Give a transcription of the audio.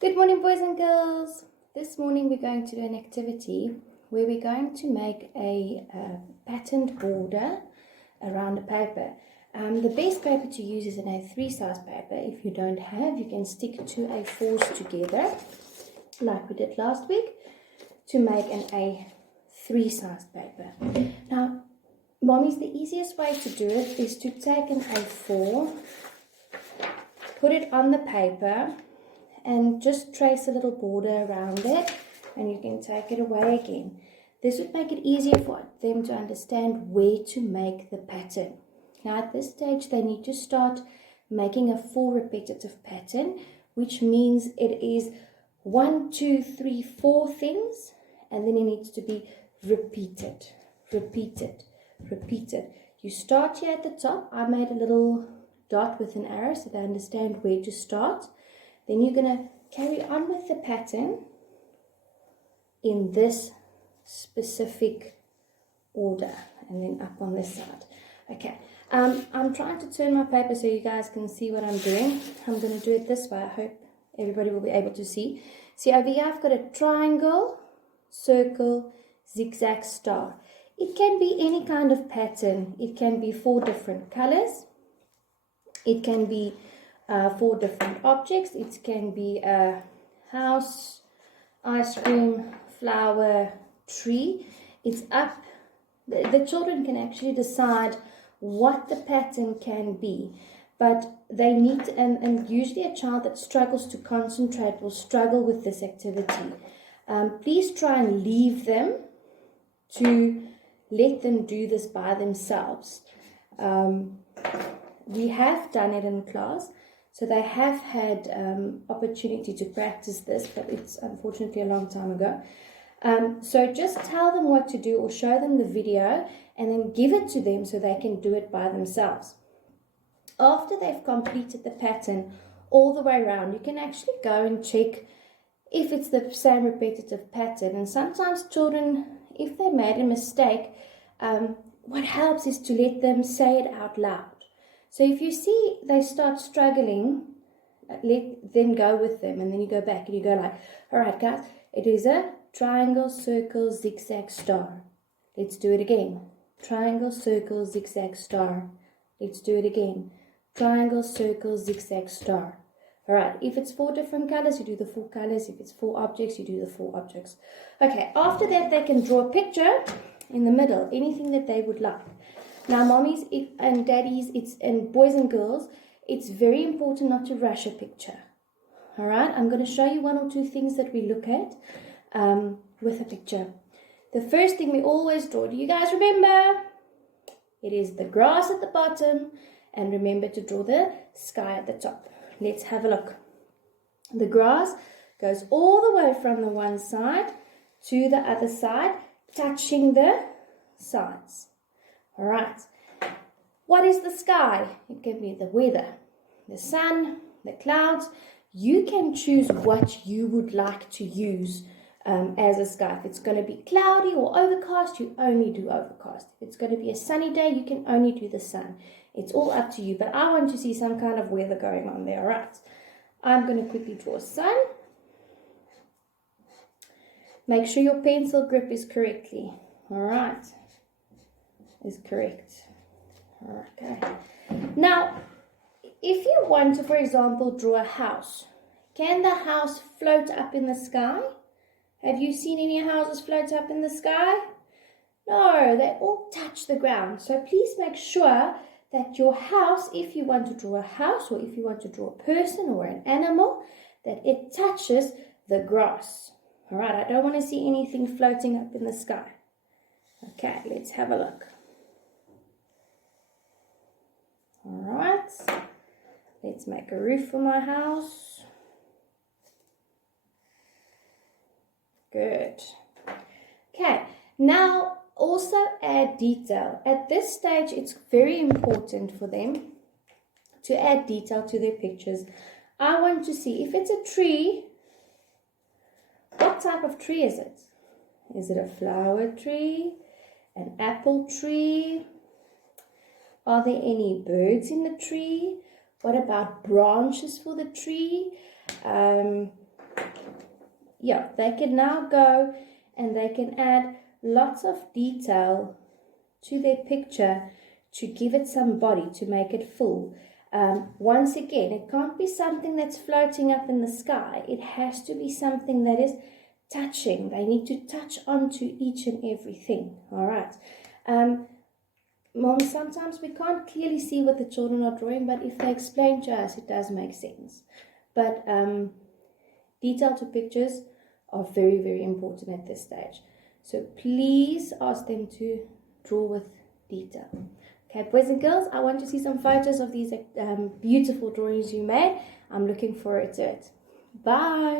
Good morning, boys and girls. This morning we're going to do an activity where we're going to make a patterned border around a paper. The best paper to use is an A3 size paper. If you don't have, you can stick two A4s together like we did last week to make an A3 size paper. Now, mommies, the easiest way to do it is to take an A4, put it on the paper, and just trace a little border around it, and you can take it away again. This would make it easier for them to understand where to make the pattern. Now at this stage they need to start making a full repetitive pattern, which means it is 1, 2, 3, 4 things, and then it needs to be repeated. You start here at the top. I made a little dot with an arrow so they understand where to start. Then you're going to carry on with the pattern in this specific order, and then up on this side. Okay, I'm trying to turn my paper so you guys can see what I'm doing. I'm going to do it this way. I hope everybody will be able to see. See, over here I've got a triangle, circle, zigzag, star. It can be any kind of pattern. It can be 4 different colors. It can be 4 different objects. It can be a house, ice cream, flower, tree. It's up. The children can actually decide what the pattern can be, but they need to, and usually a child that struggles to concentrate will struggle with this activity. Please try and leave them to let them do this by themselves. We have done it in class. So they have had opportunity to practice this, but it's unfortunately a long time ago. So just tell them what to do or show them the video and then give it to them so they can do it by themselves. After they've completed the pattern all the way around, you can actually go and check if it's the same repetitive pattern. And sometimes children, if they made a mistake, what helps is to let them say it out loud. So if you see they start struggling, let them go with them, and then you go back and you go like, all right guys, it is a triangle, circle, zigzag, star. Let's do it again. Triangle, circle, zigzag, star. Let's do it again. Triangle, circle, zigzag, star. All right, if it's 4 different colors, you do the 4 colors. If it's 4 objects, you do the 4 objects. Okay, after that they can draw a picture in the middle, anything that they would like. Now, mommies and daddies, and boys and girls, it's very important not to rush a picture. All right, I'm going to show you 1 or 2 things that we look at with a picture. The first thing we always draw, do you guys remember? It is the grass at the bottom, and remember to draw the sky at the top. Let's have a look. The grass goes all the way from the one side to the other side, touching the sides. All right, what is the sky? It can be the weather, the sun, the clouds. You can choose what you would like to use as a sky. If it's going to be cloudy or overcast, you only do overcast. If it's going to be a sunny day, you can only do the sun. It's all up to you, but I want to see some kind of weather going on there. All right, I'm going to quickly draw sun. Make sure your pencil grip is correctly. All right. Is correct. Okay. Now, if you want to, for example, draw a house, can the house float up in the sky? Have you seen any houses float up in the sky? No, they all touch the ground. So please make sure that your house, if you want to draw a house or if you want to draw a person or an animal, that it touches the grass. All right, I don't want to see anything floating up in the sky. Okay, let's have a look. All right, let's make a roof for my house. Good. Okay, now also add detail. At this stage, it's very important for them to add detail to their pictures. I want to see if it's a tree, what type of tree is it? Is it a flower tree, an apple tree? Are there any birds in the tree? What about branches for the tree? yeah, they can now go and they can add lots of detail to their picture to give it some body, to make it full. Once again, it can't be something that's floating up in the sky. It has to be something that is touching. They need to touch onto each and everything. All right. Mom, sometimes we can't clearly see what the children are drawing, but if they explain to us, it does make sense. But detail to pictures are very, very important at this stage. So please ask them to draw with detail. Okay, boys and girls, I want to see some photos of these beautiful drawings you made. I'm looking forward to it. Bye.